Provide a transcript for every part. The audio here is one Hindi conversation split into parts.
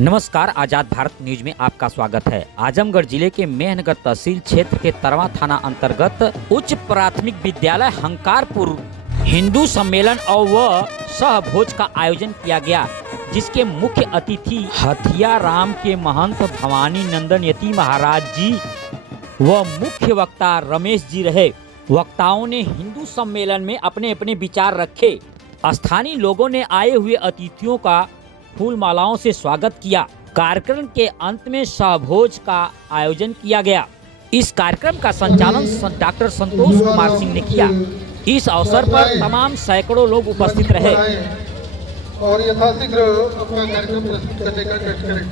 नमस्कार, आजाद भारत न्यूज में आपका स्वागत है। आजमगढ़ जिले के मेहनगर तहसील क्षेत्र के तरवा थाना अंतर्गत उच्च प्राथमिक विद्यालय हंकारपुर हिंदू सम्मेलन और व सह भोज का आयोजन किया गया, जिसके मुख्य अतिथि हथिया राम के महंत भवानी नंदन यती महाराज जी व मुख्य वक्ता रमेश जी रहे। वक्ताओं ने हिंदू सम्मेलन में अपने अपने विचार रखे। स्थानीय लोगों ने आए हुए अतिथियों का फूल मालाओं से स्वागत किया। कार्यक्रम के अंत में सहभोज का आयोजन किया गया। इस कार्यक्रम का संचालन डॉक्टर संतोष कुमार सिंह ने किया। इस अवसर पर तमाम सैकड़ों लोग उपस्थित रहे और यथाशीघ्र अपना कार्यक्रम प्रस्तुत करने का कष्ट करें।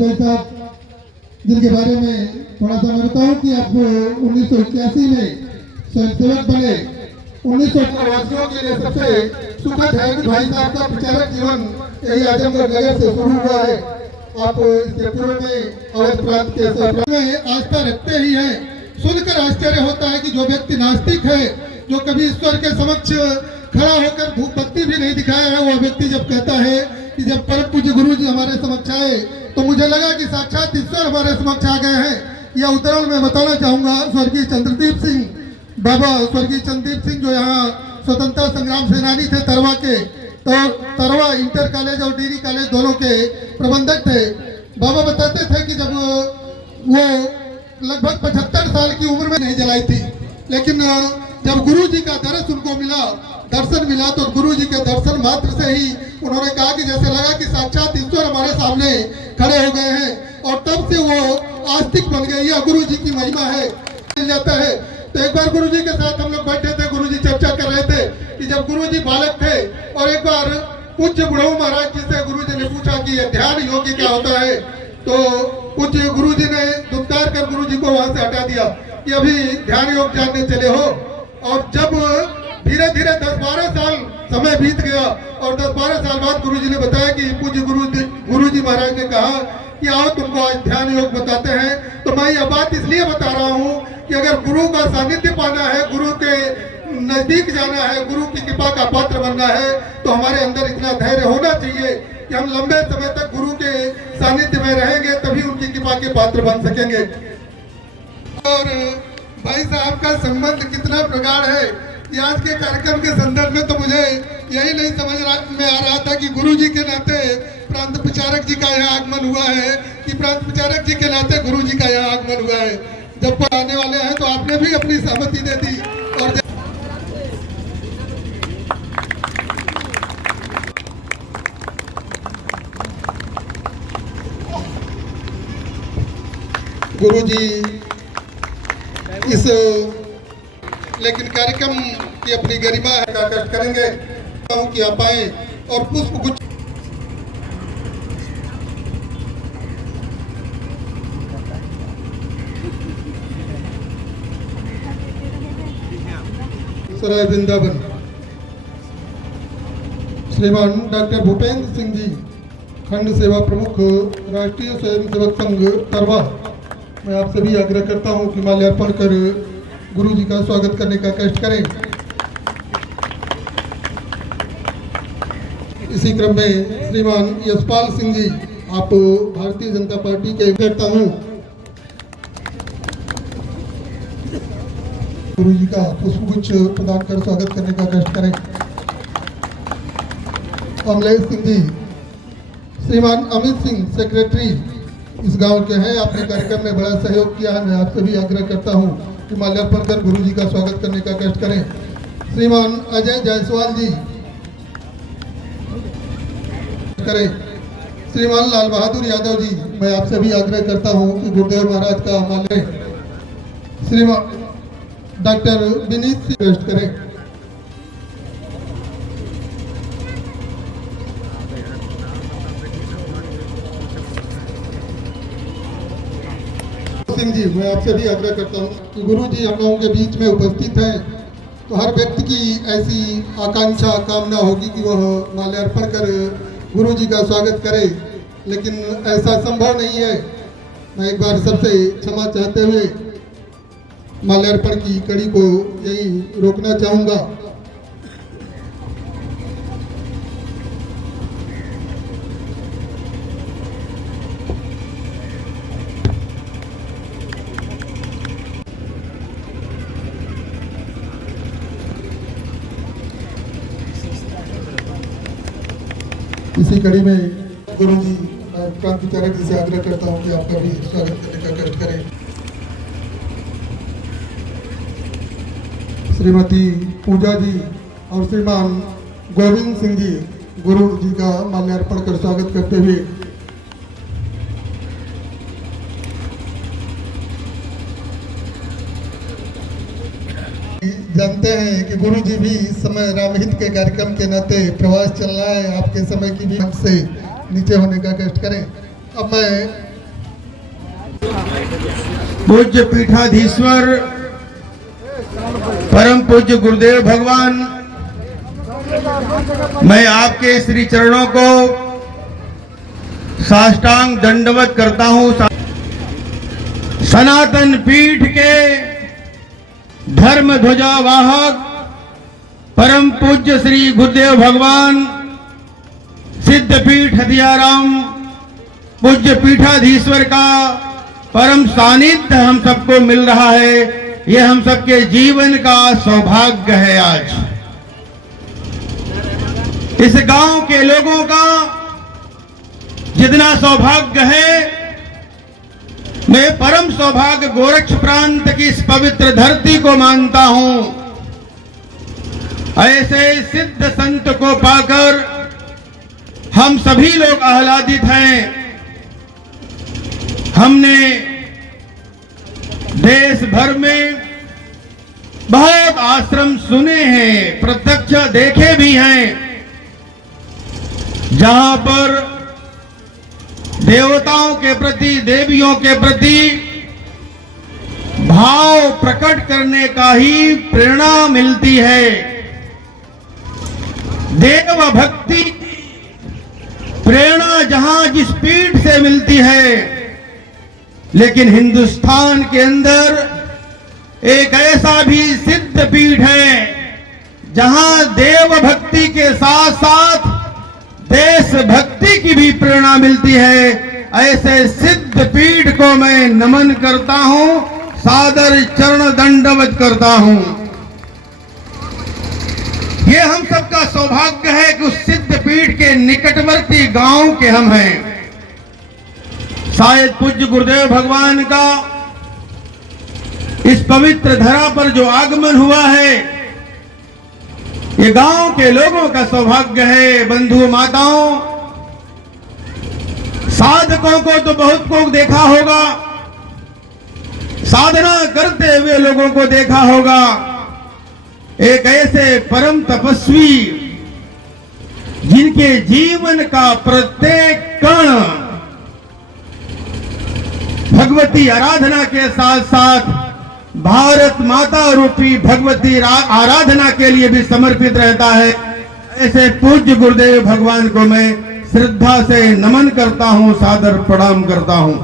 भाई साहब, जिनके बारे में थोड़ा सा मैं बताऊं कि आप 1981 में स्वयंसेवक बने। 1980 के लिए सबसे सुखद है कि भाई साहब का प्रचारक जीवन यही आजमगढ़ नगर से शुरू हुआ है। आप इसके पूर्व में अवध प्रांत के आस्था रखते ही हैं। सुनकर आश्चर्य होता है कि जो व्यक्ति नास्तिक है, जो कभी ईश्वर के समक्ष खड़ा होकर धूप बत्ती भी नहीं दिखाया है, वह व्यक्ति जब कहता है कि जब परम पूज्य गुरु जी हमारे समक्ष आए तो मुझे लगा कि साक्षात ईश्वर हमारे समक्ष आ गए हैं। यह उदाहरण मैं बताना चाहूंगा स्वर्गीय चंद्रदीप सिंह बाबा, स्वर्गीय चंद्रदीप सिंह जो यहाँ स्वतंत्रता संग्राम सेनानी थे तरवा के, तो तरवा इंटर कॉलेज और डिग्री कॉलेज दोनों के प्रबंधक थे। बाबा बताते थे कि जब वो लगभग 75 साल की उम्र में नहीं जलाई थी, लेकिन जब गुरु जी का दर्शन मिला तो गुरु जी के दर्शन मात्र से ही उन्होंने कहा कि जैसे लगा कि साक्षात ईश्वर हमारे सामने खड़े हो गए हैं, और तब से वो आस्तिक बन गए। यह गुरु जी की महिमा है। मिल जाता है तो एक बार गुरु जी के साथ हम लोग बैठे थे, गुरु जी चर्चा कर रहे थे कि जब गुरु जी बालक थे और एक बार पूज्य बुढ़ऊ महाराज जी से गुरु जी ने पूछा कि यह ध्यान योगी क्या होता है, तो पूज्य गुरु जी ने दुत्कार कर गुरु जी को वहां से हटा दिया कि अभी ध्यान योग जानने चले हो। और जब धीरे धीरे 10-12 साल समय बीत गया और 10-12 साल बाद गुरुजी ने बताया कि पूज्य गुरुजी महाराज ने कहा कि आओ तुमको आज ध्यान योग बताते हैं। तो मैं यह बात इसलिए बता रहा हूँ कि अगर गुरु का सानिध्य पाना है, गुरु के नजदीक जाना है, गुरु की कृपा का पात्र बनना है, तो हमारे अंदर इतना धैर्य होना चाहिए कि हम लंबे समय तक गुरु के सानिध्य में रहेंगे, तभी उनकी कृपा के पात्र बन सकेंगे। और भाई साहब का संबंध कितना प्रगाढ़ है, कि आज के कार्यक्रम के संदर्भ में तो मुझे यही नहीं समझ में आ रहा था कि गुरु जी के नाते प्रांत प्रचारक जी का यहाँ आगमन हुआ है, कि प्रांत प्रचारक जी के नाते गुरु जी का यहाँ आगमन हुआ है। जब वो आने वाले हैं तो आपने भी अपनी सहमति दे दी। और गुरु जी इस लेकिन कार्यक्रम की अपनी गरिमा है का कष्ट करेंगे कि आप आए और पुष्प गुच्छ सराय वृंदावन श्रीमान डॉक्टर भूपेंद्र सिंह जी, खंड सेवा प्रमुख, राष्ट्रीय स्वयंसेवक संघ तरवा। मैं आप सभी आग्रह करता हूं कि माल्यार्पण कर गुरु जी का स्वागत करने का कष्ट करें। इसी क्रम में श्रीमान यशपाल सिंह जी, आप भारतीय जनता पार्टी के करता हूं, गुरु जी का पुष्पगुच्छ प्रदान कर स्वागत करने का कष्ट करें। अमलेश सिंह जी, श्रीमान अमित सिंह सेक्रेटरी इस गांव के हैं, आपने कार्यक्रम में बड़ा सहयोग किया है। मैं आप सभी आग्रह करता हूं कि माल्यार्पण कर गुरु जी का स्वागत करने का कष्ट करें। श्रीमान अजय जायसवाल जी करें। श्रीमान लाल बहादुर यादव जी, मैं आप सभी आग्रह करता हूं कि गुरुदेव महाराज का माल्य। श्रीमान डॉक्टर विनीत सिंह करें। सिंह जी, मैं आपसे भी आग्रह करता हूं कि गुरु जी हम लोगों के बीच में उपस्थित हैं, तो हर व्यक्ति की ऐसी आकांक्षा कामना होगी कि वह माल्यार्पण कर गुरु जी का स्वागत करे, लेकिन ऐसा संभव नहीं है। मैं एक बार सबसे क्षमा चाहते हुए माल्यार्पण की कड़ी को यही रोकना चाहूंगा। इसी कड़ी में गुरु जी, प्रांत प्रचारक जी से आग्रह करता हूं कि आपका भी स्वागत करने का कष्ट करें। श्रीमती पूजा जी और श्रीमान गोविंद सिंह जी, गुरु जी का माल्यार्पण कर स्वागत करते हुए जानते हैं कि गुरु जी भी इस समय रामहित के कार्यक्रम के नाते प्रवास चल रहा है, आपके समय की भी मंच से नीचे होने का कष्ट करें। अब मैं पूज्य पीठाधीश्वर परम पूज्य गुरुदेव भगवान, मैं आपके श्री चरणों को साष्टांग दंडवत करता हूं। सनातन पीठ के धर्म ध्वजा वाहक परम पूज्य श्री गुरुदेव भगवान सिद्धपीठ हथियाराम पूज्य पीठाधीश्वर का परम सानिध्य हम सबको मिल रहा है। यह हम सबके जीवन का सौभाग्य है। आज इस गांव के लोगों का जितना सौभाग्य है, मैं परम सौभाग्य गोरक्ष प्रांत की इस पवित्र धरती को मानता हूं। ऐसे सिद्ध संत को पाकर हम सभी लोग आह्लादित हैं। हमने देश भर में बहुत आश्रम सुने हैं, प्रत्यक्ष देखे भी हैं, जहां पर देवताओं के प्रति, देवियों के प्रति भाव प्रकट करने का ही प्रेरणा मिलती है। देव भक्ति प्रेरणा जहां जिस पीठ से मिलती है, लेकिन हिंदुस्तान के अंदर एक ऐसा भी सिद्ध पीठ है जहां देव भक्ति के साथ साथ देशभक्ति की भी प्रेरणा मिलती है, ऐसे सिद्ध पीठ को मैं नमन करता हूं, सादर चरण दंडवत करता हूं। ये हम सबका सौभाग्य है कि उस सिद्ध पीठ के निकटवर्ती गांव के हम हैं। शायद पूज्य गुरुदेव भगवान का इस पवित्र धरा पर जो आगमन हुआ है, ये गांव के लोगों का सौभाग्य है। बंधु माताओं, साधकों को तो बहुत को देखा होगा, साधना करते हुए लोगों को देखा होगा। एक ऐसे परम तपस्वी जिनके जीवन का प्रत्येक कण भगवती आराधना के साथ साथ भारत माता रूपी भगवती आराधना के लिए भी समर्पित रहता है, ऐसे पूज्य गुरुदेव भगवान को मैं श्रद्धा से नमन करता हूं, सादर प्रणाम करता हूं।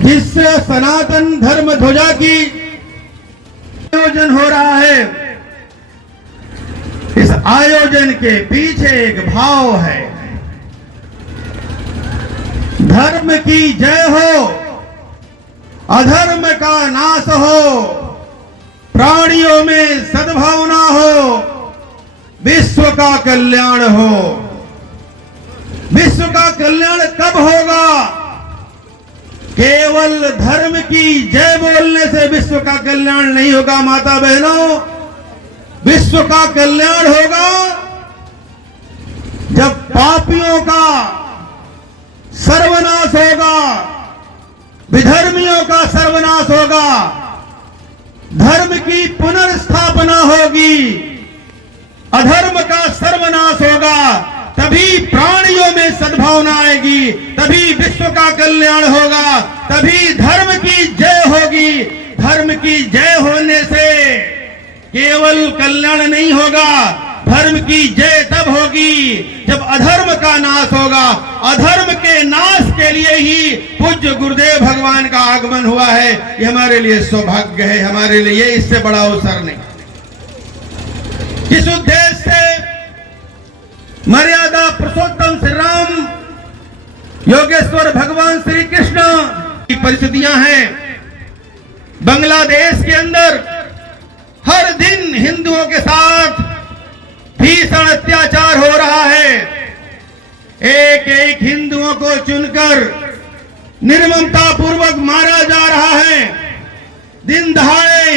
जिससे सनातन धर्म ध्वजा की आयोजन हो रहा है, इस आयोजन के पीछे एक भाव है, धर्म की जय हो, अधर्म का नाश हो, प्राणियों में सद्भावना हो, विश्व का कल्याण हो। विश्व का कल्याण कब होगा? केवल धर्म की जय बोलने से विश्व का कल्याण नहीं होगा माता बहनों। विश्व का कल्याण होगा जब पापियों का सर्वनाश होगा, विधर्मियों का सर्वनाश होगा, धर्म की पुनर्स्थापना होगी, अधर्म का सर्वनाश होगा, तभी प्राणियों में सद्भावना आएगी, तभी विश्व का कल्याण होगा, तभी धर्म की जय होगी। धर्म की जय होने से केवल कल्याण नहीं होगा, धर्म की जय तब होगी जब अधर्म का नाश होगा। अधर्म के नाश के लिए ही पूज्य गुरुदेव भगवान का आगमन हुआ है। ये हमारे लिए सौभाग्य है, हमारे लिए इससे बड़ा अवसर नहीं। इस उद्देश्य से मर्यादा पुरुषोत्तम श्री राम योगेश्वर भगवान श्री कृष्ण की परिस्थितियां हैं। बांग्लादेश के अंदर हर दिन हिंदुओं के साथ भीषण अत्याचार हो रहा है। एक एक हिंदुओं को चुनकर निर्ममता पूर्वक मारा जा रहा है। दिन दहाड़े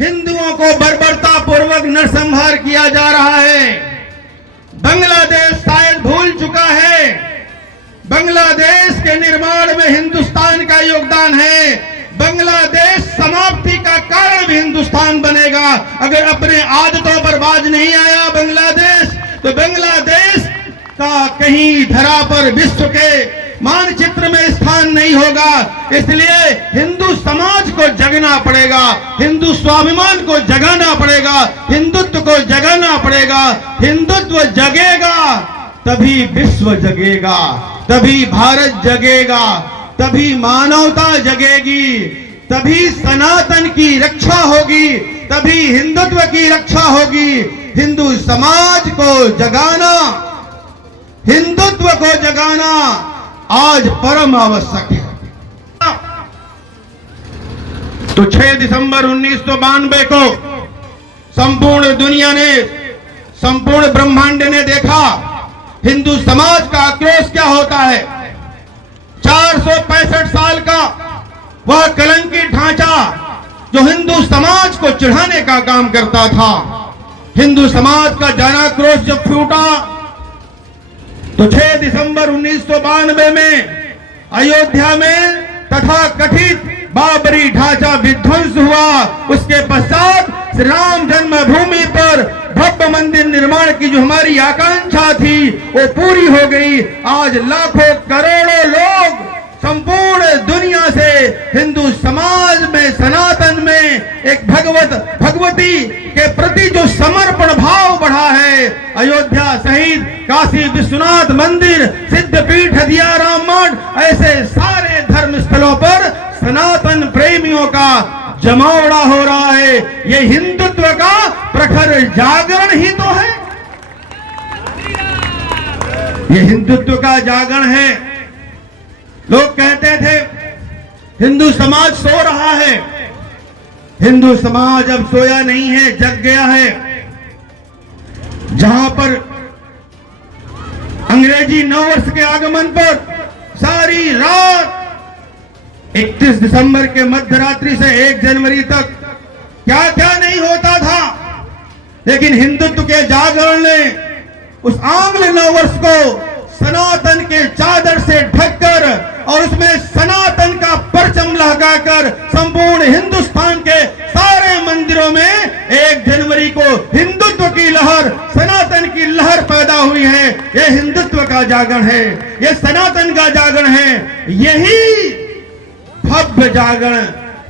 हिंदुओं को बर्बरता पूर्वक नरसंहार किया जा रहा है। बांग्लादेश शायद भूल चुका है, बांग्लादेश के निर्माण में हिंदुस्तान का योगदान है। बांग्लादेश समाप्ति का कारण भी हिंदुस्तान बनेगा अगर अपने आदतों पर बाज नहीं आया बांग्लादेश, तो बांग्लादेश का कहीं धरा पर विश्व के मानचित्र में स्थान नहीं होगा। इसलिए हिंदू समाज को जगना पड़ेगा, हिंदू स्वाभिमान को जगाना पड़ेगा, हिंदुत्व को जगाना पड़ेगा। हिंदुत्व जगेगा तभी विश्व जगेगा, तभी भारत जगेगा, तभी मानवता जगेगी, तभी सनातन की रक्षा होगी, तभी हिंदुत्व की रक्षा होगी। हिंदू समाज को जगाना, हिंदुत्व को जगाना आज परम आवश्यक है। तो 6 दिसंबर 1992 को संपूर्ण दुनिया ने, संपूर्ण ब्रह्मांड ने देखा हिंदू समाज का आक्रोश क्या होता है। 465 साल का वह कलंकी ढांचा जो हिंदू समाज को चिढ़ाने का काम करता था, हिंदू समाज का जनाक्रोश जब फूटा तो 6 दिसंबर 1992 में अयोध्या में तथा कथित बाबरी ढांचा विध्वंस हुआ। उसके पश्चात श्री राम जन्मभूमि पर भव्य मंदिर निर्माण की जो हमारी आकांक्षा थी वो पूरी हो गई। आज लाखों करोड़ों लोग संपूर्ण दुनिया से हिंदू समाज में, सनातन में एक भगवती के प्रति जो समर्पण भाव बढ़ा है, अयोध्या सहित काशी विश्वनाथ मंदिर, सिद्धपीठ, हदिया राम मठ, ऐसे सारे धर्म स्थलों पर सनातन प्रेमियों का जमावड़ा हो रहा है। ये हिंदुत्व का प्रखर जागरण ही तो है, ये हिंदुत्व का जागरण है। लोग कहते थे हिंदू समाज सो रहा है, हिंदू समाज अब सोया नहीं है, जग गया है। जहां पर अंग्रेजी नववर्ष के आगमन पर सारी रात 31 दिसंबर के मध्यरात्रि से 1 जनवरी तक क्या क्या नहीं होता था, लेकिन हिंदुत्व के जागरण ने उस आंग्ल नववर्ष को सनातन के चादर से ढककर और उसमें सनातन का परचम लहकाकर संपूर्ण हिंदुस्तान के सारे मंदिरों में 1 जनवरी को हिंदुत्व की लहर, सनातन की लहर पैदा हुई है। यह हिंदुत्व का जागरण है, यह सनातन का जागरण है। यही भव्य जागरण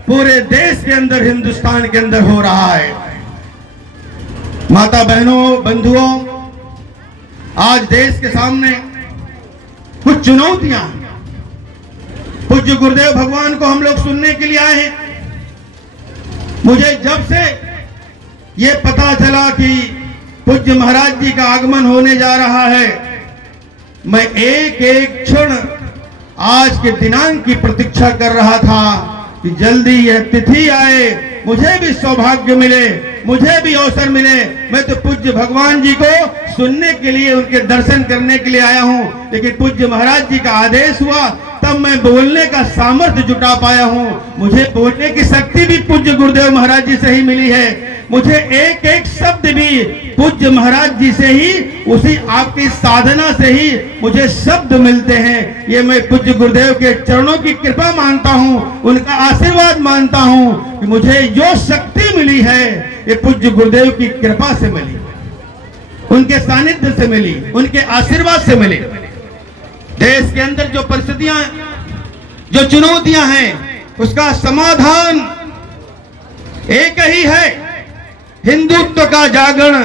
पूरे देश के अंदर, हिंदुस्तान के अंदर हो रहा है। माता बहनों, बंधुओं, आज देश के सामने कुछ चुनौतियां हैं। पूज्य गुरुदेव भगवान को हम लोग सुनने के लिए आए हैं। मुझे जब से ये पता चला कि पूज्य महाराज जी का आगमन होने जा रहा है, मैं एक एक क्षण आज के दिनांक की प्रतीक्षा कर रहा था कि जल्दी यह तिथि आए, मुझे भी सौभाग्य मिले, मुझे भी अवसर मिले। मैं तो पूज्य भगवान जी को सुनने के लिए, उनके दर्शन करने के लिए आया हूं, लेकिन पूज्य महाराज जी का आदेश हुआ तब मैं बोलने का सामर्थ्य जुटा पाया हूं। मुझे बोलने की शक्ति भी पूज्य गुरुदेव महाराज जी से ही मिली है। मुझे एक एक शब्द भी पूज्य महाराज जी से ही, उसी आपकी साधना से ही मुझे शब्द मिलते हैं। ये मैं पूज्य गुरुदेव के चरणों की कृपा मानता हूं, उनका आशीर्वाद मानता हूं कि मुझे जो शक्ति मिली है ये पूज्य गुरुदेव की कृपा से मिली, उनके सानिध्य से मिली, उनके आशीर्वाद से मिली। देश के अंदर जो परिस्थितियां, जो चुनौतियां हैं, उसका समाधान एक ही है, हिंदुत्व का जागरण,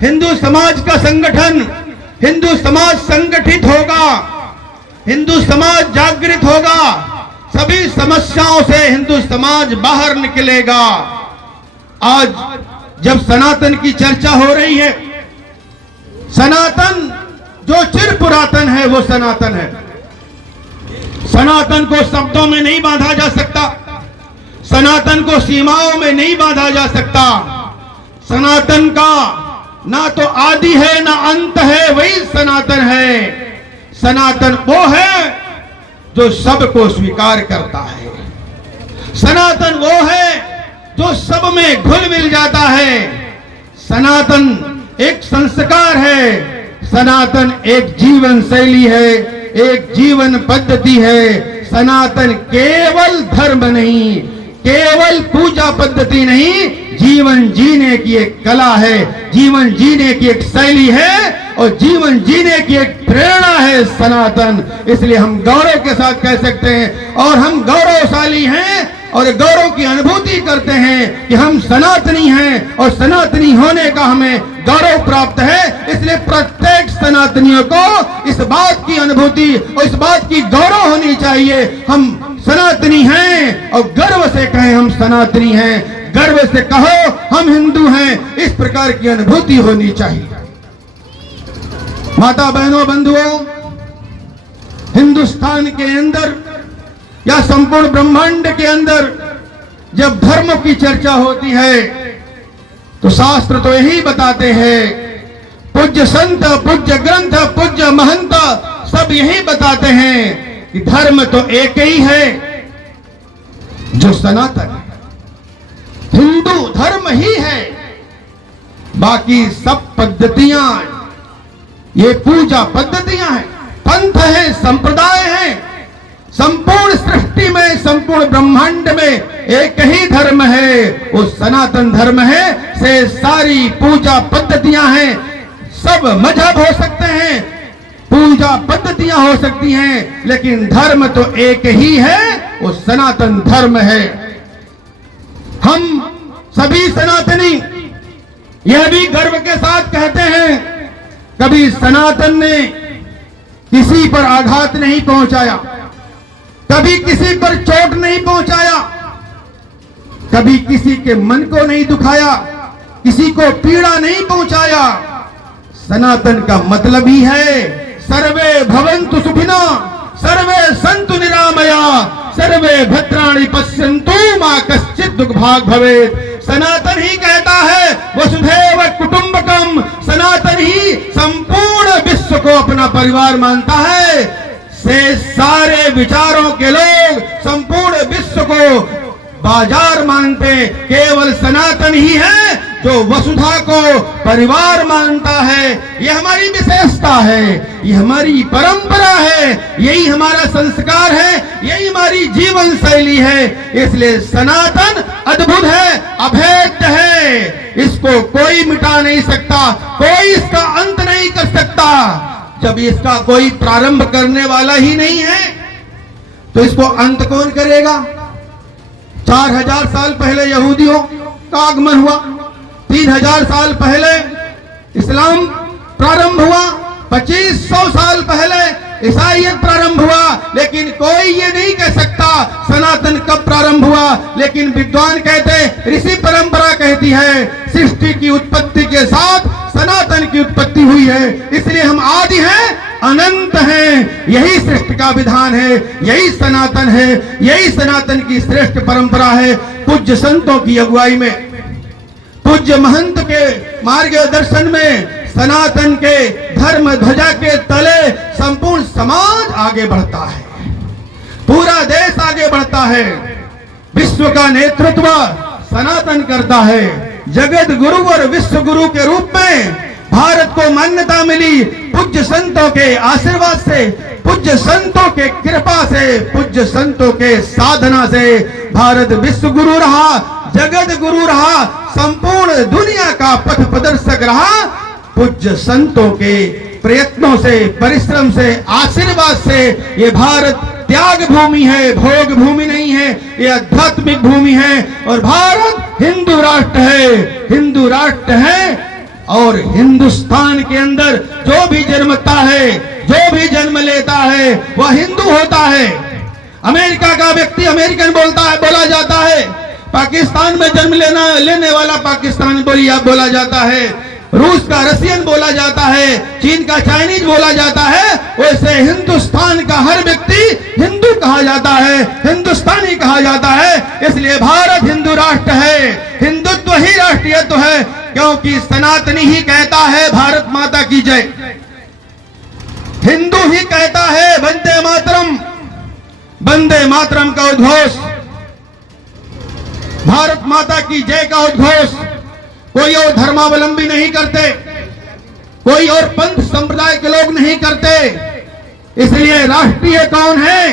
हिंदू समाज का संगठन। हिंदू समाज संगठित होगा, हिंदू समाज जागृत होगा, सभी समस्याओं से हिंदू समाज बाहर निकलेगा। आज जब सनातन की चर्चा हो रही है, सनातन जो चिर पुरातन है वो सनातन है। सनातन को शब्दों में नहीं बांधा जा सकता, सनातन को सीमाओं में नहीं बांधा जा सकता। सनातन का ना तो आदि है ना अंत है, वही सनातन है। सनातन वो है जो सबको स्वीकार करता है, सनातन वो है जो सब में घुल मिल जाता है। सनातन एक संस्कार है, सनातन एक जीवन शैली है, एक जीवन पद्धति है। सनातन केवल धर्म नहीं, केवल पूजा पद्धति नहीं, जीवन जीने की एक कला है, जीवन जीने की एक शैली है और जीवन जीने की एक प्रेरणा है सनातन। इसलिए हम गौरव के साथ कह सकते हैं और हम गौरवशाली हैं और गौरव की अनुभूति करते हैं कि हम सनातनी हैं और सनातनी होने का हमें गौरव प्राप्त है। इसलिए प्रत्येक सनातनियों को इस बात की अनुभूति और इस बात की गौरव होनी चाहिए, हम सनातनी हैं और गर्व से कहें हम सनातनी हैं, गर्व से कहो हम हिंदू हैं, इस प्रकार की अनुभूति होनी चाहिए। माता बहनों, बंधुओं, हिंदुस्तान के अंदर या संपूर्ण ब्रह्मांड के अंदर जब धर्म की चर्चा होती है तो शास्त्र तो यही बताते हैं, पूज्य संत, पूज्य ग्रंथ, पूज्य महंत सब यही बताते हैं कि धर्म तो एक ही है जो सनातन है, हिंदू धर्म ही है। बाकी सब पद्धतियां ये पूजा पद्धतियां हैं, पंथ है, संप्रदाय है। संपूर्ण सृष्टि में, संपूर्ण ब्रह्मांड में एक ही धर्म है, वो सनातन धर्म है। से सारी पूजा पद्धतियां हैं, सब मजहब हो सकते हैं, पूजा पद्धतियां हो सकती हैं, लेकिन धर्म तो एक ही है, वो सनातन धर्म है। हम सभी सनातनी यह भी गर्व के साथ कहते हैं, कभी सनातन ने किसी पर आघात नहीं पहुंचाया, कभी किसी पर चोट नहीं पहुंचाया, कभी किसी के मन को नहीं दुखाया, किसी को पीड़ा नहीं पहुंचाया। सनातन का मतलब ही है सर्वे भवन्तु सुखिनो, सर्वे सन्तु निरामया, सर्वे भद्राणि पश्यन्तु मा कश्चित् दुर्भाग् भवेत्। सनातन ही कहता है वसुधैव कुटुम्बकम, सनातन ही संपूर्ण विश्व को अपना परिवार मानता है। से सारे विचारों के लोग संपूर्ण विश्व को बाजार मानते, केवल सनातन ही है जो वसुधा को परिवार मानता है। ये हमारी विशेषता है, ये हमारी परंपरा है, यही हमारा संस्कार है, यही हमारी जीवन शैली है। इसलिए सनातन अद्भुत है, अभेद्य है, इसको कोई मिटा नहीं सकता, कोई इसका अंत नहीं कर सकता। जब इसका कोई प्रारंभ करने वाला ही नहीं है तो इसको अंत कौन करेगा? 4000 साल पहले यहूदियों का आगमन हुआ, 3000 साल पहले इस्लाम प्रारंभ हुआ, 2500 साल पहले ईसाईयत प्रारंभ हुआ, लेकिन कोई ये नहीं कह सकता सनातन कब प्रारंभ हुआ। लेकिन विद्वान कहते, ऋषि परंपरा कहती है सृष्टि की उत्पत्ति के साथ सनातन की उत्पत्ति हुई है। इसलिए हम आदि हैं, अनंत हैं, यही सृष्टि का विधान है, यही सनातन है, यही सनातन की श्रेष्ठ परंपरा है। पूज्य संतों की अगुवाई में, पूज्य महंत के मार्गदर्शन में सनातन के धर्म ध्वजा के तले संपूर्ण समाज आगे बढ़ता है, पूरा देश आगे बढ़ता है। विश्व का नेतृत्व सनातन करता है। जगत गुरु और विश्व गुरु के रूप में भारत को मान्यता मिली पूज्य संतों के आशीर्वाद से, पूज्य संतों के कृपा से, पूज्य संतों के साधना से। भारत विश्व गुरु रहा, जगत गुरु रहा, संपूर्ण दुनिया का पथ प्रदर्शक रहा। पूज्य संतों के प्रयत्नों से, परिश्रम से, आशीर्वाद से ये भारत त्याग भूमि है, भोग भूमि नहीं है, ये आध्यात्मिक भूमि है। और भारत हिंदू राष्ट्र है, हिंदू राष्ट्र है। और हिंदुस्तान के अंदर जो भी जन्मता है, जो भी जन्म लेता है, वह हिंदू होता है। अमेरिका का व्यक्ति अमेरिकन बोला जाता है, पाकिस्तान में जन्म लेने वाला पाकिस्तानी बोला जाता है, रूस का रशियन बोला जाता है, चीन का चाइनीज बोला जाता है। वैसे हिंदुस्तान का हर व्यक्ति हिंदू कहा जाता है, हिंदुस्तानी कहा जाता है। इसलिए भारत हिंदू राष्ट्र है, हिंदुत्व ही राष्ट्रीयत्व है, क्योंकि सनातनी ही कहता है भारत माता की जय, हिंदू ही कहता है वंदे मातरम, वंदे मातरम का उद्घोष, भारत माता की जय का उद्घोष कोई और धर्मावलंबी नहीं करते, कोई और पंथ संप्रदाय के लोग नहीं करते। इसलिए राष्ट्रीय कौन है,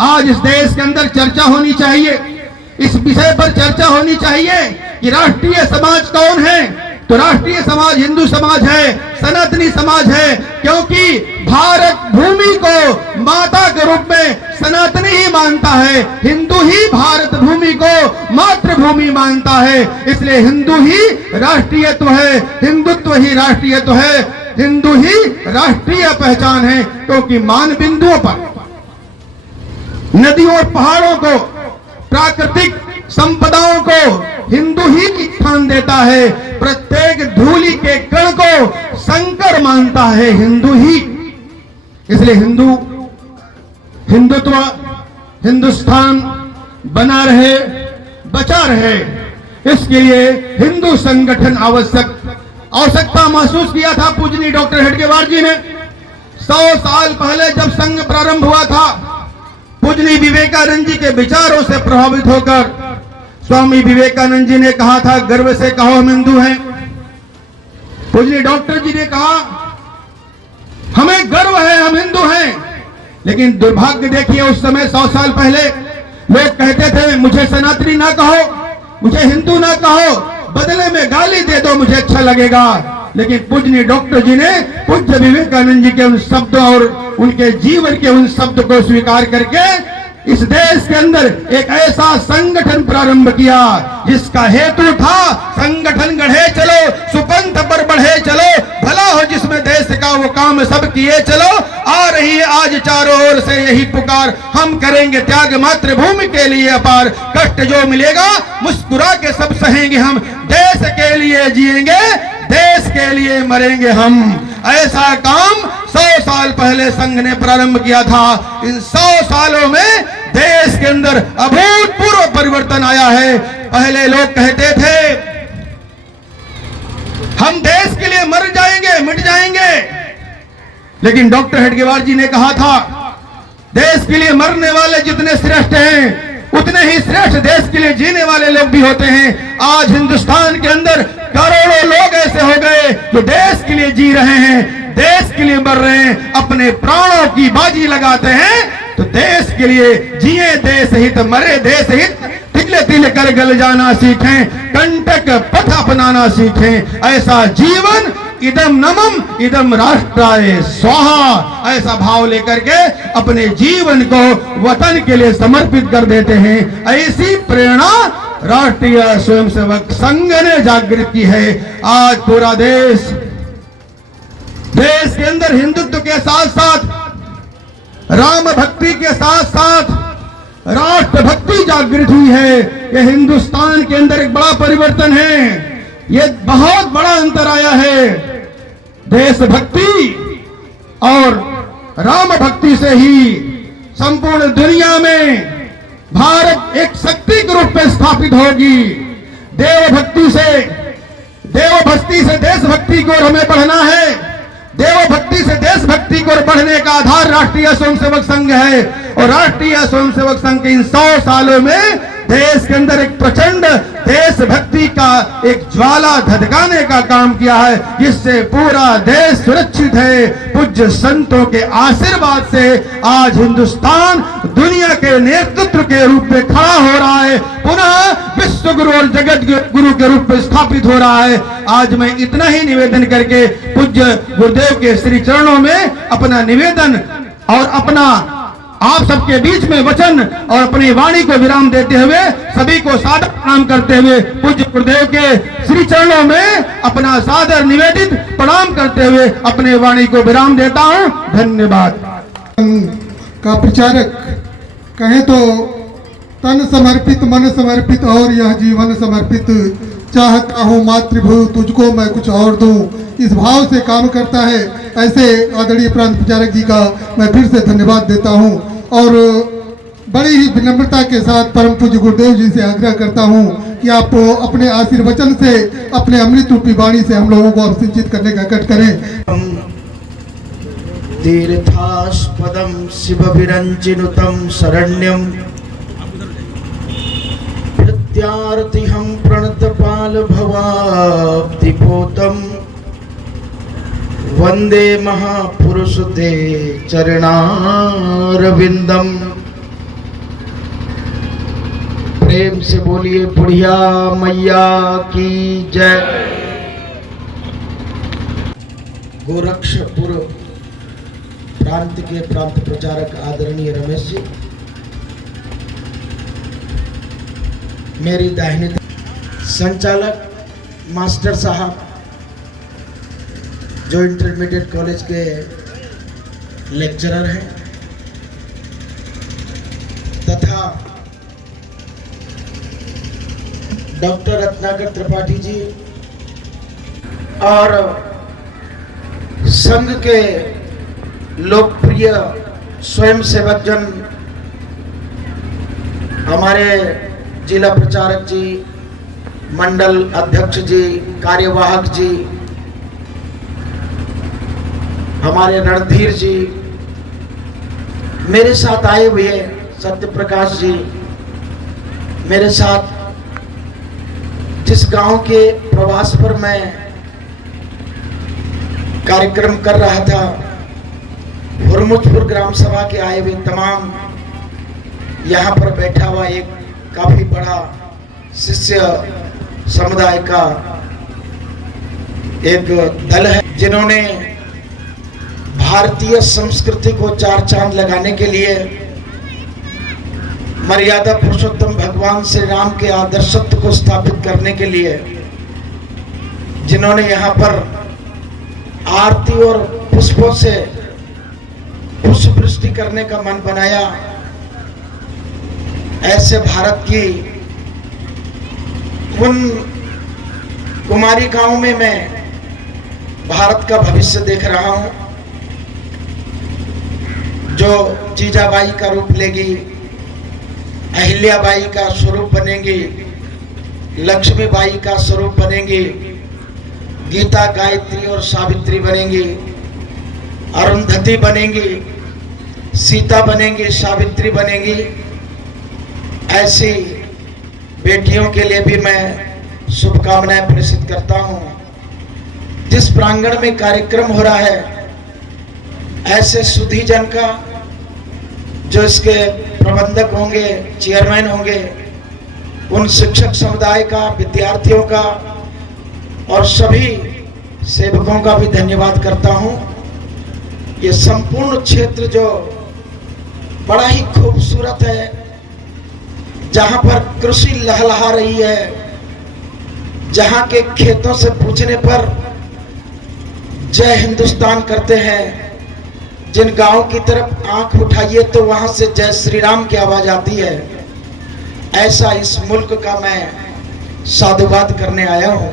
आज इस देश के अंदर चर्चा होनी चाहिए, इस विषय पर चर्चा होनी चाहिए कि राष्ट्रीय समाज कौन है। तो राष्ट्रीय समाज हिंदू समाज है, सनातनी समाज है, क्योंकि भारत भूमि को माता के रूप में सनातनी ही मानता है, हिंदू ही भारत भूमि को मातृभूमि मानता है। इसलिए हिंदू ही राष्ट्रीयत्व है, हिंदुत्व ही राष्ट्रीयत्व है, हिंदू ही राष्ट्रीय पहचान है। क्योंकि मान बिंदुओं पर नदियों और पहाड़ों को, प्राकृतिक संपदाओं को हिंदू ही स्थान देता है। प्रत्येक धूलि के कण को शंकर मानता है हिंदू ही। इसलिए हिंदुत्व, हिंदुस्तान बना रहे, बचा रहे, इसके लिए हिंदू संगठन आवश्यकता महसूस किया था पूजनीय डॉक्टर हेडगेवार जी ने। 100 साल पहले जब संघ प्रारंभ हुआ था, पूजनीय विवेकानंद जी के विचारों से प्रभावित होकर स्वामी विवेकानंद जी ने कहा था, गर्व से कहो हम हिंदू हैं। पूजनीय डॉक्टर जी ने कहा हमें गर्व है, हम हिंदू हैं। लेकिन दुर्भाग्य देखिए, उस समय 100 साल पहले लोग कहते थे मुझे सनातनी ना कहो, मुझे हिंदू ना कहो, बदले में गाली दे दो, मुझे अच्छा लगेगा। लेकिन पूजनीय डॉक्टर जी ने पूज्य विवेकानंद जी के उन शब्दों और उनके जीवन के उन शब्द को स्वीकार करके इस देश के अंदर एक ऐसा संगठन प्रारंभ किया जिसका हेतु था संगठन गढ़े चलो, सुपंथ पर बढ़े चलो, भला हो जिसमें देश का का वो काम सब किए चलो। आ रही है आज चारों ओर से यही पुकार, हम करेंगे त्याग मातृभूमि के लिए अपार। कष्ट जो मिलेगा मुस्कुरा के सब सहेंगे हम, देश के लिए जिएंगे देश के लिए मरेंगे हम। ऐसा काम 100 साल पहले संघ ने प्रारंभ किया था। इन 100 सालों में देश के अंदर अभूतपूर्व परिवर्तन आया है। पहले लोग कहते थे हम देश के लिए मर जाएंगे मिट जाएंगे, लेकिन डॉक्टर हेडगेवार जी ने कहा था देश के लिए मरने वाले जितने श्रेष्ठ हैं उतने ही श्रेष्ठ देश के लिए जीने वाले लोग भी होते हैं। आज हिंदुस्तान के अंदर करोड़ों लोग ऐसे हो गए जो देश के लिए जी रहे हैं, देश के लिए मर रहे हैं, अपने प्राणों की बाजी लगाते हैं। तो देश के लिए जिए देश हित, मरे देश हित, तिल तिल कर गल जाना सीखें, कंटक पथ अपनाना सीखें। ऐसा जीवन इदम नमम इदम राष्ट्राय स्वाहा, ऐसा भाव लेकर के अपने जीवन को वतन के लिए समर्पित कर देते हैं। ऐसी प्रेरणा राष्ट्रीय स्वयंसेवक संघ ने जागृत की है। आज पूरा देश के अंदर हिंदुत्व के साथ साथ राम भक्ति के साथ साथ राष्ट्र भक्ति जागृत हुई है। यह हिंदुस्तान के अंदर एक बड़ा परिवर्तन है, ये बहुत बड़ा अंतर आया है। देशभक्ति और राम भक्ति से ही संपूर्ण दुनिया में भारत एक शक्ति के रूप में स्थापित होगी। देवभक्ति से देशभक्ति की ओर हमें बढ़ना है। देवभक्ति से देशभक्ति की ओर बढ़ने का आधार राष्ट्रीय स्वयंसेवक संघ है, और राष्ट्रीय स्वयंसेवक संघ के इन 100 सालों में देश के अंदर एक प्रचंड देशभक्ति का एक ज्वाला धधकाने का काम किया है, जिससे पूरा देश सुरक्षित है। पूज्य संतों के आशीर्वाद से आज हिंदुस्तान दुनिया के नेतृत्व के रूप में खड़ा हो रहा है, पुनः विश्व गुरु और जगत गुरु के रूप में स्थापित हो रहा है। आज मैं इतना ही निवेदन करके पूज्य गुरुदेव के श्री चरणों में अपना निवेदन और अपना आप सबके बीच में वचन और अपनी वाणी को विराम देते हुए, सभी को सादर प्रणाम करते हुए पूज्य गुरुदेव के श्री चरणों में अपना सादर निवेदित प्रणाम करते हुए अपने वाणी को विराम देता हूं। धन्यवाद। का प्रचारक कहें तो तन समर्पित, मन समर्पित और यह जीवन समर्पित, चाहता हूँ मातृभू तुझको मैं कुछ और दूं, इस भाव से काम करता है। ऐसे आदरणीय प्रांत प्रचारक जी का मैं फिर से धन्यवाद देता हूं, और बड़ी ही विनम्रता के साथ परम पूज्य गुरुदेव जी से आग्रह करता हूं कि आप अपने आशीर्वचन से, अपने अमृत रूपी वाणी से हम लोगों को सिंचित करने का कट करें। तीर्थास्पदम शिवविरंचिनुतम शरण्यम प्रत्यार्तिहं प्रणतपाल भवाब्धिपोतम वंदे महापुरुष ते चरणारविंदम। प्रेम से बोलिए बुढ़िया मैया की जय। गोरक्षपुर प्रांत के प्रांत प्रचारक आदरणीय रमेश जी, मेरी दाहिनी संचालक मास्टर साहब जो इंटरमीडिएट कॉलेज के लेक्चरर हैं, तथा डॉक्टर रत्नाकर त्रिपाठी जी और संघ के लोकप्रिय स्वयंसेवक जन, हमारे जिला प्रचारक जी, मंडल अध्यक्ष जी, कार्यवाहक जी, हमारे रणधीर जी, मेरे साथ आए हुए सत्य प्रकाश जी, मेरे साथ जिस गांव के प्रवास पर मैं कार्यक्रम कर रहा था, हुरमुजपुर ग्राम सभा के आए हुए तमाम, यहाँ पर बैठा हुआ एक काफी बड़ा शिष्य समुदाय का एक दल है, जिन्होंने भारतीय संस्कृति को चार चांद लगाने के लिए, मर्यादा पुरुषोत्तम भगवान श्री राम के आदर्शत्व को स्थापित करने के लिए, जिन्होंने यहाँ पर आरती और पुष्पों से पुष्प वृष्टि करने का मन बनाया। ऐसे भारत की उन कुमारिकाओं में मैं भारत का भविष्य देख रहा हूं, जो जीजाबाई का रूप लेगी, अहिल्याबाई का स्वरूप बनेंगी, लक्ष्मीबाई का स्वरूप बनेंगी, गीता, गायत्री और सावित्री बनेंगी, अरुंधति बनेंगी, सीता बनेंगी, सावित्री बनेंगी। ऐसी बेटियों के लिए भी मैं शुभकामनाएं प्रेषित करता हूं। जिस प्रांगण में कार्यक्रम हो रहा है, ऐसे सुधीजन का, जो इसके प्रबंधक होंगे, चेयरमैन होंगे, उन शिक्षक समुदाय का, विद्यार्थियों का और सभी सेवकों का भी धन्यवाद करता हूं। ये संपूर्ण क्षेत्र जो बड़ा ही खूबसूरत है, जहां पर कृषि लहलहा रही है, जहां के खेतों से पूछने पर जय हिंदुस्तान करते हैं, जिन गांव की तरफ आंख उठाइए तो वहां से जय श्री राम की आवाज आती है, ऐसा इस मुल्क का मैं साधुवाद करने आया हूं।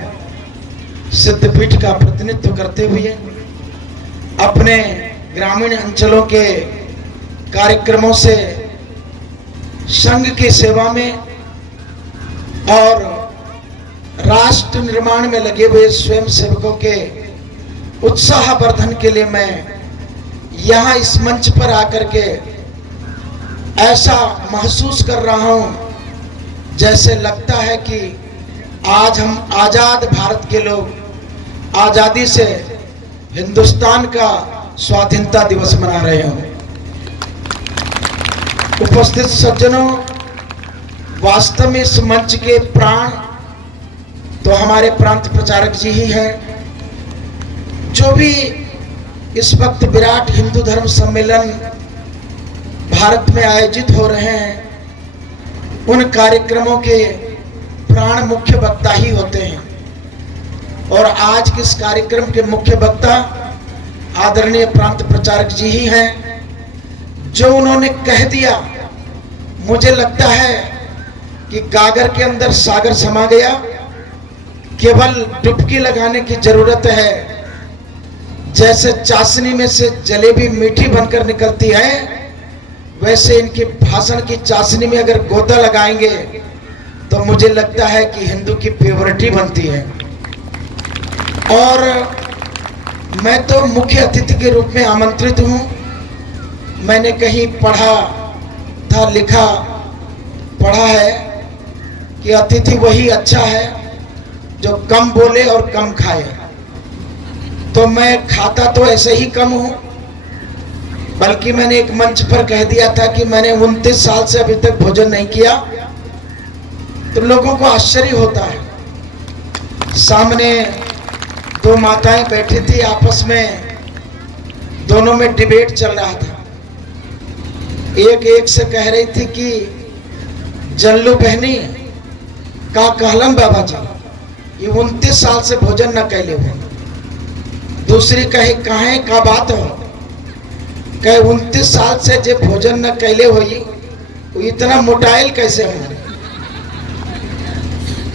सिद्धपीठ का प्रतिनिधित्व करते हुए अपने ग्रामीण अंचलों के कार्यक्रमों से संघ की सेवा में और राष्ट्र निर्माण में लगे हुए स्वयं सेवकों के उत्साहवर्धन के लिए मैं यहाँ इस मंच पर आकर के ऐसा महसूस कर रहा हूँ जैसे लगता है कि आज हम आजाद भारत के लोग आजादी से हिंदुस्तान का स्वाधीनता दिवस मना रहे हैं। उपस्थित सज्जनों, वास्तव में इस मंच के प्राण तो हमारे प्रांत प्रचारक जी ही हैं। जो भी इस वक्त विराट हिंदू धर्म सम्मेलन भारत में आयोजित हो रहे हैं, उन कार्यक्रमों के प्राण मुख्य वक्ता ही होते हैं। और आज के इस कार्यक्रम के मुख्य वक्ता आदरणीय प्रांत प्रचारक जी ही हैं। जो उन्होंने कह दिया, मुझे लगता है कि गागर के अंदर सागर समा गया, केवल डुबकी लगाने की जरूरत है। जैसे चाशनी में से जलेबी मीठी बनकर निकलती है, वैसे इनके भाषण की चाशनी में अगर गोता लगाएंगे तो मुझे लगता है कि हिंदू की प्योरिटी बनती है। और मैं तो मुख्य अतिथि के रूप में आमंत्रित हूं। मैंने कहीं पढ़ा था, लिखा पढ़ा है कि अतिथि वही अच्छा है जो कम बोले और कम खाए। तो मैं खाता तो ऐसे ही कम हूं, बल्कि मैंने एक मंच पर कह दिया था कि मैंने 29 साल से अभी तक भोजन नहीं किया। तो लोगों को आश्चर्य होता है। सामने दो माताएं बैठी थी, आपस में दोनों में डिबेट चल रहा था। एक से कह रही थी कि जल्लू बहनी का कहलन बाबा जी, ये 29 साल से भोजन न कैले हो। दूसरी कहे कहे का बात हो, कहे 29 साल से जे भोजन न कैले हो, इतना मोटाइल कैसे हो।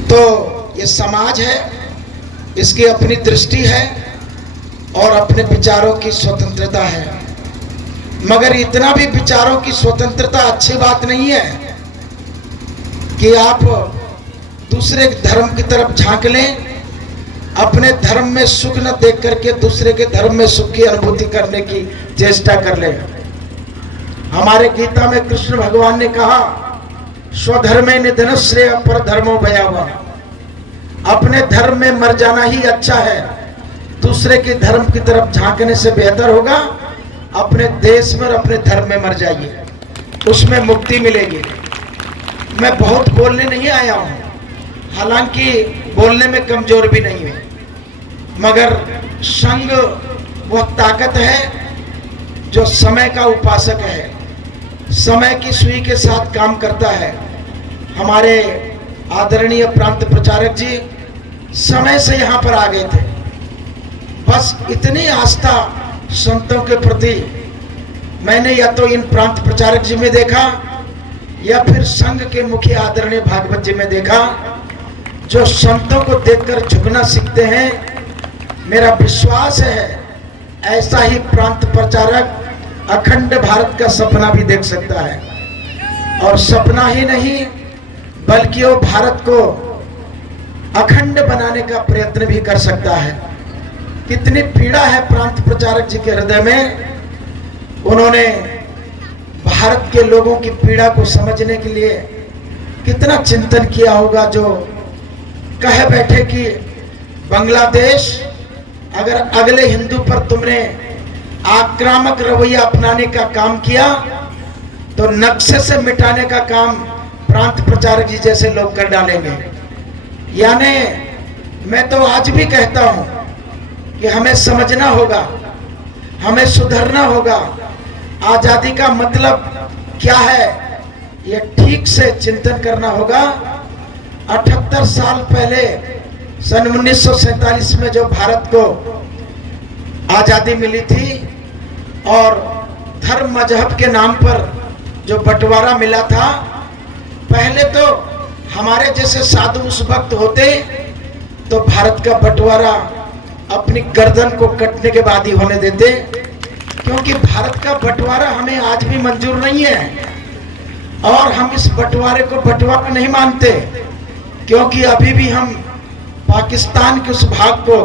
तो ये समाज है, इसकी अपनी दृष्टि है और अपने विचारों की स्वतंत्रता है। मगर इतना भी विचारों की स्वतंत्रता अच्छी बात नहीं है कि आप दूसरे धर्म की तरफ झांक लें, अपने धर्म में सुख न देख करके दूसरे के धर्म में सुख की अनुभूति करने की चेष्टा कर लें। हमारे गीता में कृष्ण भगवान ने कहा, स्वधर्मे निधन श्रेय पर धर्मो भयावह। अपने धर्म में मर जाना ही अच्छा है, दूसरे के धर्म की तरफ झांकने से बेहतर होगा अपने देश में और अपने धर्म में मर जाइए, उसमें मुक्ति मिलेगी। मैं बहुत बोलने नहीं आया हूं, हालांकि बोलने में कमजोर भी नहीं है, मगर संघ वह ताकत है जो समय का उपासक है, समय की सुई के साथ काम करता है। हमारे आदरणीय प्रांत प्रचारक जी समय से यहाँ पर आ गए थे, बस इतनी आस्था संतों के प्रति मैंने या तो इन प्रांत प्रचारक जी में देखा या फिर संघ के मुखिया आदरणीय भागवत जी में देखा, जो संतों को देखकर झुकना सीखते हैं। मेरा विश्वास है ऐसा ही प्रांत प्रचारक अखंड भारत का सपना भी देख सकता है, और सपना ही नहीं बल्कि वो भारत को अखंड बनाने का प्रयत्न भी कर सकता है। कितनी पीड़ा है प्रांत प्रचारक जी के हृदय में। उन्होंने भारत के लोगों की पीड़ा को समझने के लिए कितना चिंतन किया होगा, जो कह बैठे कि बांग्लादेश अगर अगले हिंदू पर तुमने आक्रामक रवैया अपनाने का काम किया तो नक्शे से मिटाने का काम प्रांत प्रचारक जी जैसे लोग कर डालेंगे। यानी मैं तो आज भी कहता हूं कि हमें समझना होगा, हमें सुधरना होगा। आजादी का मतलब क्या है ये ठीक से चिंतन करना होगा। 78 साल पहले सन 1947 में जो भारत को आजादी मिली थी और धर्म मजहब के नाम पर जो बंटवारा मिला था, पहले तो हमारे जैसे साधु उस वक्त होते तो भारत का बंटवारा अपनी गर्दन को कटने के बाद ही होने देते, क्योंकि भारत का बंटवारा हमें आज भी मंजूर नहीं है और हम इस बंटवारे को बंटवारा नहीं मानते, क्योंकि अभी भी हम पाकिस्तान के उस भाग को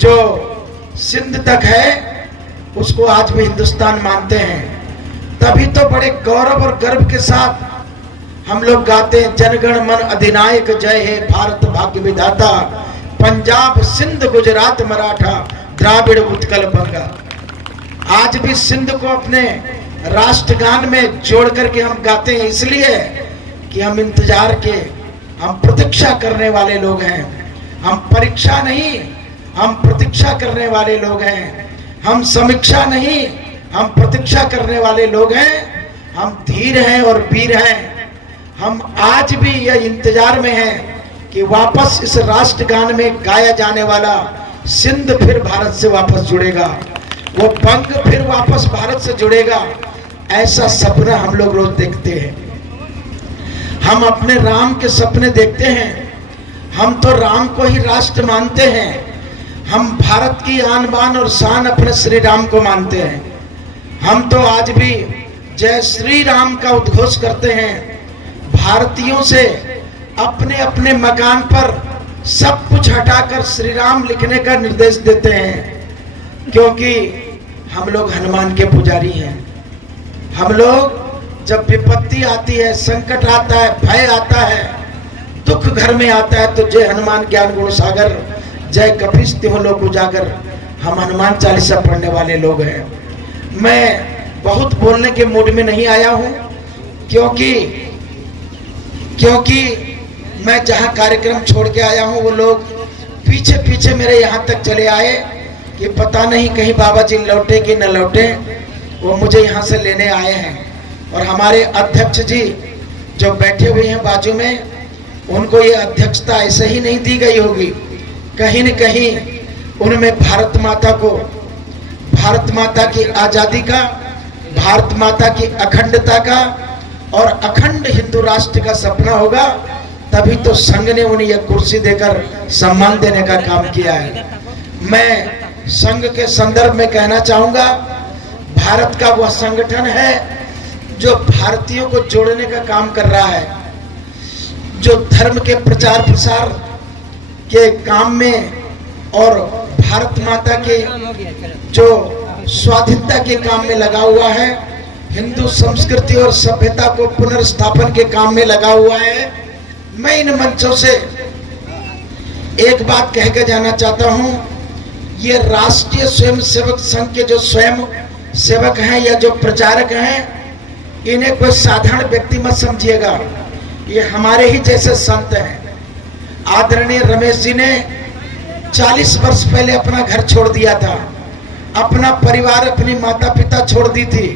जो सिंध तक है उसको आज भी हिंदुस्तान मानते हैं। तभी तो बड़े गौरव और गर्व के साथ हम लोग गाते हैं, जनगण मन अधिनायक जय हे भारत भाग्य विधाता, पंजाब सिंध गुजरात मराठा द्राविड़ उत्कल बंगा। आज भी सिंध को अपने राष्ट्रगान में जोड़ करके हम गाते हैं, इसलिए कि हम इंतजार के, हम प्रतीक्षा करने वाले लोग हैं। हम परीक्षा नहीं, हम प्रतीक्षा करने वाले लोग हैं। हम समीक्षा नहीं, हम प्रतीक्षा करने वाले लोग हैं। हम धीर हैं और वीर हैं। हम आज भी यह इंतजार में हैं कि वापस इस राष्ट्रगान में गाया जाने वाला सिंध फिर भारत से वापस जुड़ेगा, वो बंग फिर वापस भारत से जुड़ेगा। ऐसा सपना हम लोग रोज देखते हैं। हम अपने राम के सपने देखते हैं। हम तो राम को ही राष्ट्र मानते हैं। हम भारत की आन बान और शान अपने श्री राम को मानते हैं। हम तो आज भी जय श्री राम का उद्घोष करते हैं। भारतीयों से अपने अपने मकान पर सब कुछ हटाकर श्री राम लिखने का निर्देश देते हैं, क्योंकि हम लोग हनुमान के पुजारी हैं। हम लोग जब विपत्ति आती है, संकट आता है, भय आता है, दुख घर में आता है, तो जय हनुमान ज्ञान गुण सागर, जय कपीस तिहुँ लोक उजागर, हम हनुमान चालीसा पढ़ने वाले लोग हैं। मैं बहुत बोलने के मूड में नहीं आया हूं, क्योंकि मैं जहां कार्यक्रम छोड़ के आया हूं वो लोग पीछे पीछे मेरे यहां तक चले आए कि पता नहीं कहीं बाबा जी लौटे कि न लौटे। वो मुझे यहां से लेने आए हैं, और हमारे अध्यक्ष जी जो बैठे हुए हैं बाजू में, उनको ये अध्यक्षता ऐसे ही नहीं दी गई होगी। कहीं न कहीं उनमें भारत माता को, भारत माता की आजादी का, भारत माता की अखंडता का और अखंड हिंदू राष्ट्र का सपना होगा। तभी तो संघ ने उन्हें यह कुर्सी देकर सम्मान देने का काम किया है। मैं संघ के संदर्भ में कहना चाहूंगा, भारत का वह संगठन है जो भारतीयों को जोड़ने का काम कर रहा है, जो धर्म के प्रचार प्रसार के काम में और भारत माता के जो स्वाधीनता के काम में लगा हुआ है, हिंदू संस्कृति और सभ्यता को पुनर्स्थापन के काम में लगा हुआ है। मैं इन मंचों से एक बात कह के जाना चाहता हूं, ये राष्ट्रीय स्वयंसेवक संघ के जो स्वयं सेवक हैं या जो प्रचारक हैं, इन्हें कोई साधारण व्यक्ति मत समझिएगा। ये हमारे ही जैसे संत हैं। आदरणीय रमेश जी ने 40 वर्ष पहले अपना घर छोड़ दिया था, अपना परिवार, अपनी माता पिता छोड़ दी थी।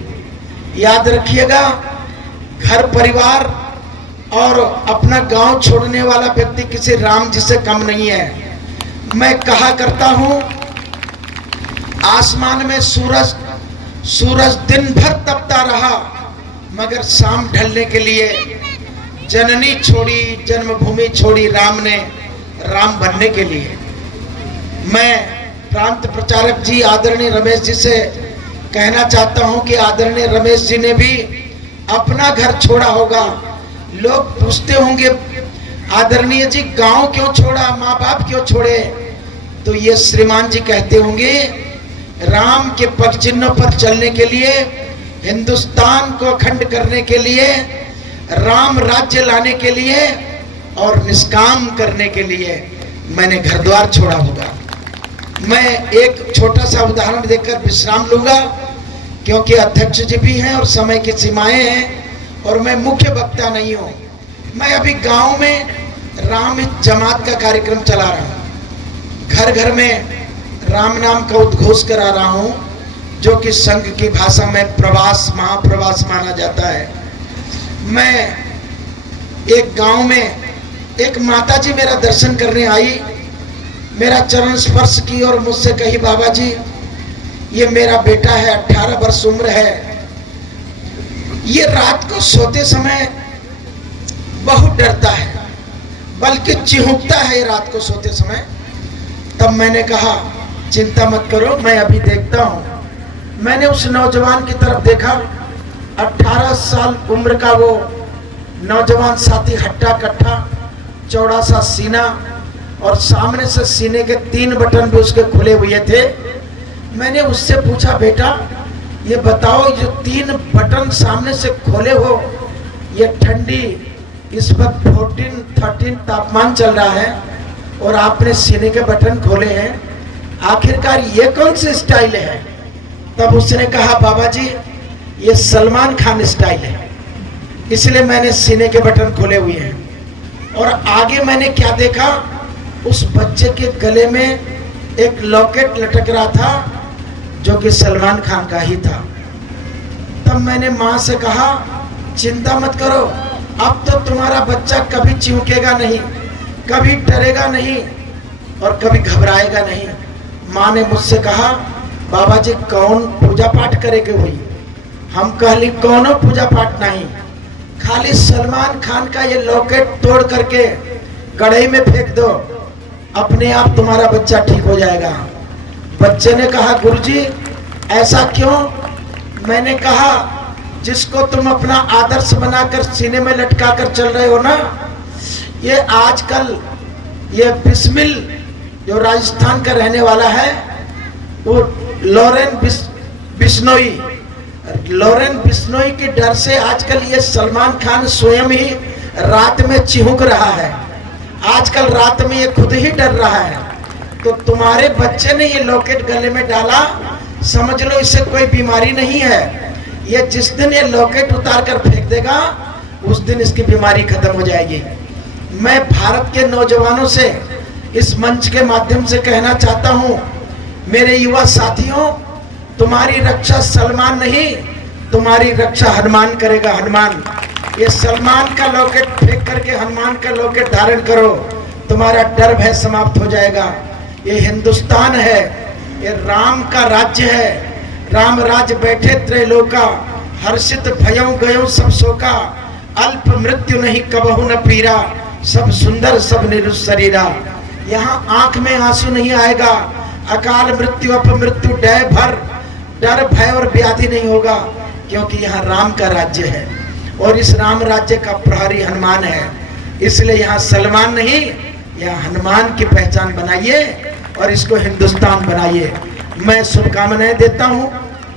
याद रखिएगा, घर परिवार और अपना गांव छोड़ने वाला व्यक्ति किसी राम जी से कम नहीं है। मैं कहा करता हूं आसमान में सूरज दिन भर तपता रहा, मगर शाम ढलने के लिए जननी छोड़ी, जन्मभूमि छोड़ी राम ने, राम बनने के लिए। मैं प्रांत प्रचारक जी आदरणीय रमेश जी से कहना चाहता हूं कि आदरणीय रमेश जी ने भी अपना घर छोड़ा होगा। लोग पूछते होंगे आदरणीय जी गांव क्यों छोड़ा, माँ बाप क्यों छोड़े, तो ये श्रीमान जी कहते होंगे राम के पग चिन्हों पर चलने के लिए, हिंदुस्तान को अखंड करने के लिए, राम राज्य लाने के लिए और निष्काम करने के लिए मैंने घर द्वार छोड़ा होगा। मैं एक छोटा सा उदाहरण देकर विश्राम लूंगा, क्योंकि अध्यक्ष जी भी हैं और समय की सीमाएं हैं और मैं मुख्य वक्ता नहीं हूं। मैं अभी गांव में राम जमात का कार्यक्रम चला रहा हूं, घर घर में राम नाम का उद्घोष करा रहा हूं, जो कि संघ की भाषा में प्रवास, महाप्रवास माना जाता है। मैं एक गांव में एक माता जी मेरा दर्शन करने आई, मेरा चरण स्पर्श की और मुझसे कही बाबा जी ये मेरा बेटा है, 18 वर्ष उम्र है, ये रात को सोते समय बहुत डरता है, बल्कि चिहुकता है रात को सोते समय। तब मैंने कहा चिंता मत करो, मैं अभी देखता हूं। मैंने उस नौजवान की तरफ देखा, 18 साल उम्र का वो नौजवान साथी, हट्टा कट्टा, चौड़ा सा सीना और सामने से सीने के 3 बटन भी उसके खुले हुए थे। मैंने उससे पूछा बेटा ये बताओ, जो 3 बटन सामने से खोले हो, ये ठंडी इस वक्त 14-13 तापमान चल रहा है और आपने सीने के बटन खोले हैं, आखिरकार ये कौन सी स्टाइल है? तब उसने कहा बाबा जी ये सलमान खान स्टाइल है, इसलिए मैंने सीने के बटन खोले हुए हैं। और आगे मैंने क्या देखा, उस बच्चे के गले में एक लॉकेट लटक रहा था जो कि सलमान खान का ही था। तब मैंने माँ से कहा चिंता मत करो, अब तो तुम्हारा बच्चा कभी चिंकेगा नहीं, कभी डरेगा नहीं और कभी घबराएगा नहीं। माँ ने मुझसे कहा बाबा जी कौन पूजा पाठ करेगे हुई? हम कहली कौनो पूजा पाठ नहीं, खाली सलमान खान का ये लॉकेट तोड़ करके कढ़ाई में फेंक दो, अपने आप तुम्हारा बच्चा ठीक हो जाएगा। बच्चे ने कहा गुरुजी ऐसा क्यों? मैंने कहा जिसको तुम अपना आदर्श बनाकर सीने में लटका कर चल रहे हो ना, ये आजकल ये बिस्मिल जो राजस्थान का रहने वाला है, वो लॉरेन बिश्नोई के डर से आजकल ये सलमान खान स्वयं ही रात में चिहुक रहा है। आजकल रात में ये खुद ही डर रहा है। तो तुम्हारे बच्चे ने ये लॉकेट गले में डाला, समझ लो इससे कोई बीमारी नहीं है। ये जिस दिन ये लॉकेट उतार कर फेंक देगा उस दिन इसकी बीमारी खत्म हो जाएगी। मैं भारत के नौजवानों से इस मंच के माध्यम से कहना चाहता हूं, मेरे युवा साथियों, तुम्हारी रक्षा सलमान नहीं, तुम्हारी रक्षा हनुमान करेगा। हनुमान, ये सलमान का लॉकेट फेंक करके हनुमान का लॉकेट धारण करो, तुम्हारा डर भय समाप्त हो जाएगा। ये हिंदुस्तान है, ये राम का राज्य है। राम राज्य बैठे त्रैलोका, हर्षित भयं गयो सब शोका, अल्प मृत्यु नहीं कबहु न पीरा, सब सुंदर सब निरुष शरीरा। यहाँ आंख में आंसू नहीं आएगा, अकाल मृत्यु अपमृत्यु डय भर, डर भय और व्याधि नहीं होगा, क्योंकि यहाँ राम का राज्य है और इस राम राज्य का प्रहरी हनुमान है। इसलिए यहाँ सलमान नहीं, यहाँ हनुमान की पहचान बनाइए और इसको हिंदुस्तान बनाइए। मैं शुभकामनाएं देता हूँ।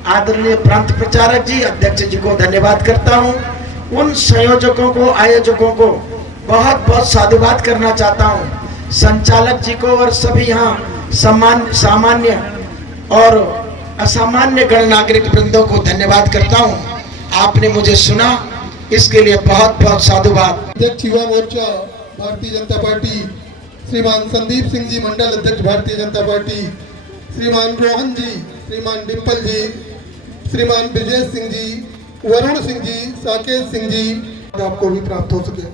आदरणीय प्रांत प्रचारक जी, अध्यक्ष जी को धन्यवाद करता हूँ। उन संयोजकों को, आयोजकों को बहुत बहुत साधुवाद करना चाहता हूँ। संचालक जी को और सभी यहाँ सामान्य और असामान्य गण नागरिक वृंदों को धन्यवाद करता हूँ। आपने मुझे सुना, इसके लिए बहुत बहुत साधुवाद। अध्यक्ष युवा मोर्चा भारतीय जनता पार्टी श्रीमान संदीप सिंह जी, मंडल अध्यक्ष भारतीय जनता पार्टी श्रीमान रोहन जी, श्रीमान डिम्पल जी, श्रीमान ब्रजेश सिंह जी, वरुण सिंह जी, साकेत सिंह जी, आपको भी प्राप्त हो सके।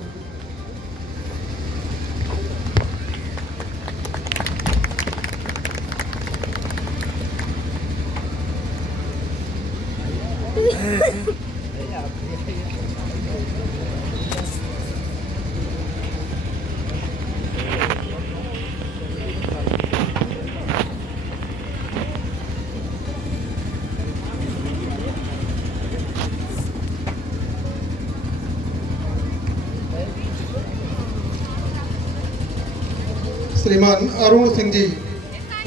श्रीमान अरुण सिंह जी,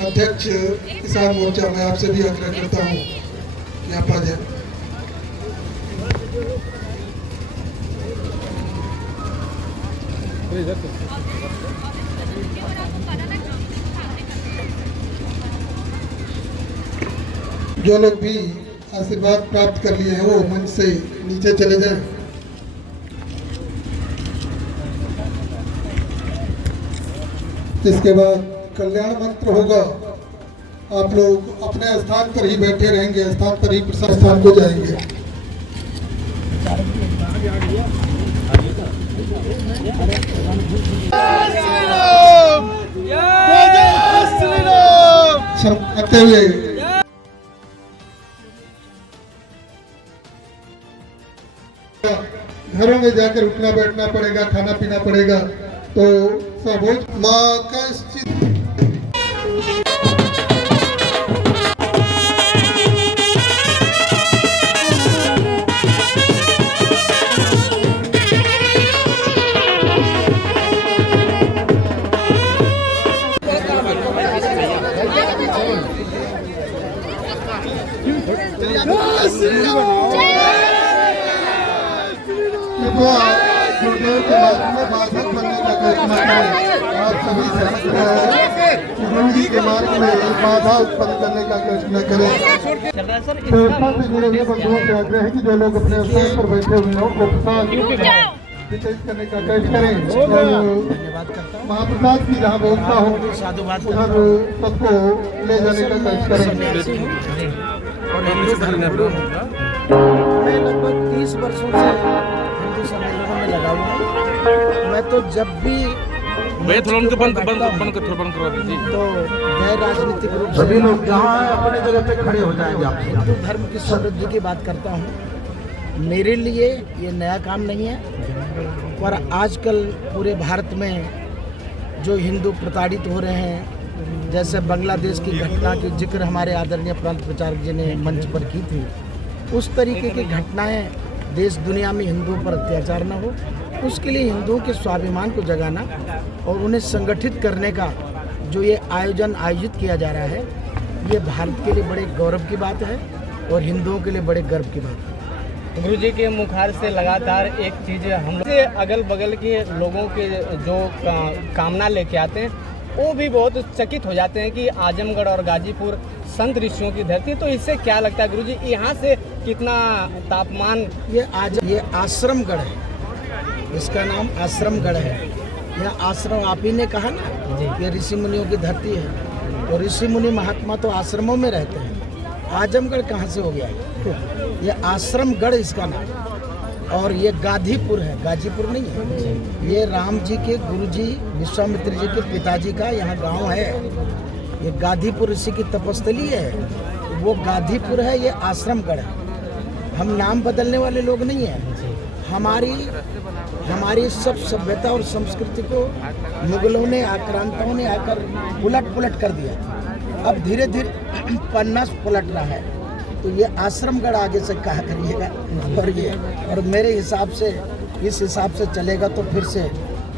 अध्यक्ष किसान मोर्चा, मैं आपसे भी आग्रह करता हूँ कि आप आ जाए। जो लोग भी आशीर्वाद प्राप्त कर लिए हैं वो मंच से नीचे चले जाएं। इसके बाद कल्याण मंत्र होगा। आप लोग अपने स्थान पर ही बैठे रहेंगे, स्थान पर ही प्रसाद स्थान को जाएंगे। सब करते हुए घरों में जाकर उठना बैठना पड़ेगा, खाना पीना पड़ेगा। तो सब माँ का गुरुदेव के मार्ग में बाधक बनने का प्रयत्न करें। आप सभी गुरु जी के मार्ग में बाधा उत्पन्न करने का प्रयत्न करें। व्यवस्था से जुड़े हुए बंधुओं से आग्रह है कि जो लोग अपने स्थान पर बैठे हुए हैं वो प्रसाद वितरित करने का प्रयास करें। महाप्रसाद की जहाँ व्यवस्था हो उधर सबको ले जाने का प्रयास करें। मैं लगभग 30 वर्षों से हिंदू सम्मेलनों में लगा हुआ हूँ। मैं तो जब भी बंद करा दीजिए तो गैर राजनीतिक रूप से सभी लोग जहाँ अपने जगह पे खड़े हो जाएंगे। आप हिंदू धर्म की समृद्धि की बात करता हूँ। मेरे लिए ये नया काम नहीं है, पर आजकल पूरे भारत में जो हिंदू प्रताड़ित हो रहे हैं, जैसे बांग्लादेश की घटना की जिक्र हमारे आदरणीय प्रांत प्रचारक जी ने मंच पर की थी, उस तरीके की घटनाएं देश दुनिया में हिंदुओं पर अत्याचार न हो, उसके लिए हिंदुओं के स्वाभिमान को जगाना और उन्हें संगठित करने का जो ये आयोजित किया जा रहा है, ये भारत के लिए बड़े गौरव की बात है और हिंदुओं के लिए बड़े गर्व की बात है। गुरु जी के मुखार से लगातार एक चीज़ हम लोग अगल बगल के लोगों के जो कामना लेके आते हैं वो भी बहुत चकित हो जाते हैं कि आजमगढ़ और गाजीपुर संत ऋषियों की धरती। तो इससे क्या लगता है गुरुजी, यहाँ से कितना तापमान? ये आश्रमगढ़ है, इसका नाम आश्रमगढ़ है। यह आश्रम आप ही ने कहा ना, ये ऋषि मुनियों की धरती है और ऋषि मुनि महात्मा तो आश्रमों में रहते हैं। आजमगढ़ कहाँ से हो गया? ये आश्रमगढ़ इसका नाम। और ये गाजीपुर है, गाजीपुर नहीं है। ये राम जी के गुरु जी विश्वामित्र जी के पिताजी का यहाँ गांव है। ये गाजीपुर ऋषि की तपस्थली है, वो गाजीपुर है, ये आश्रमगढ़ है। हम नाम बदलने वाले लोग नहीं हैं। हमारी सब सभ्यता और संस्कृति को मुगलों ने, आक्रांताओं ने आकर उलट कर दिया। अब धीरे धीरे पन्ना पलट रहा है। तो ये आश्रमगढ़ आगे से कहा करिएगा। और मेरे हिसाब से इस हिसाब से चलेगा तो फिर से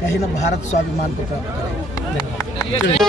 कहीं ना भारत स्वाभिमान को प्राप्त करेगा।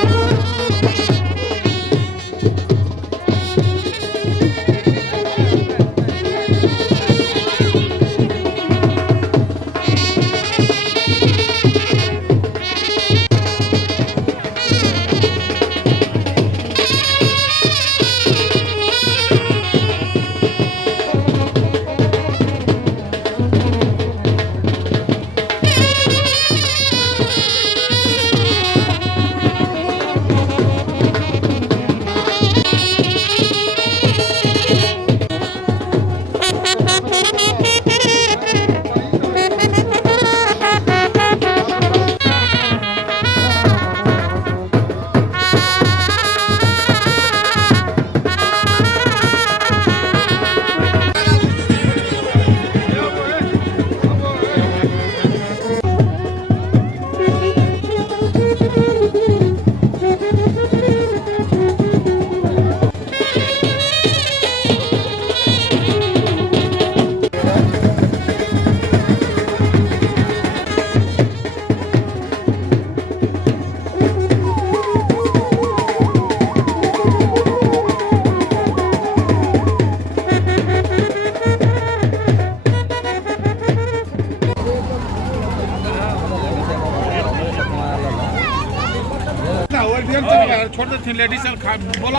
छोड़ दे लेडीज बोला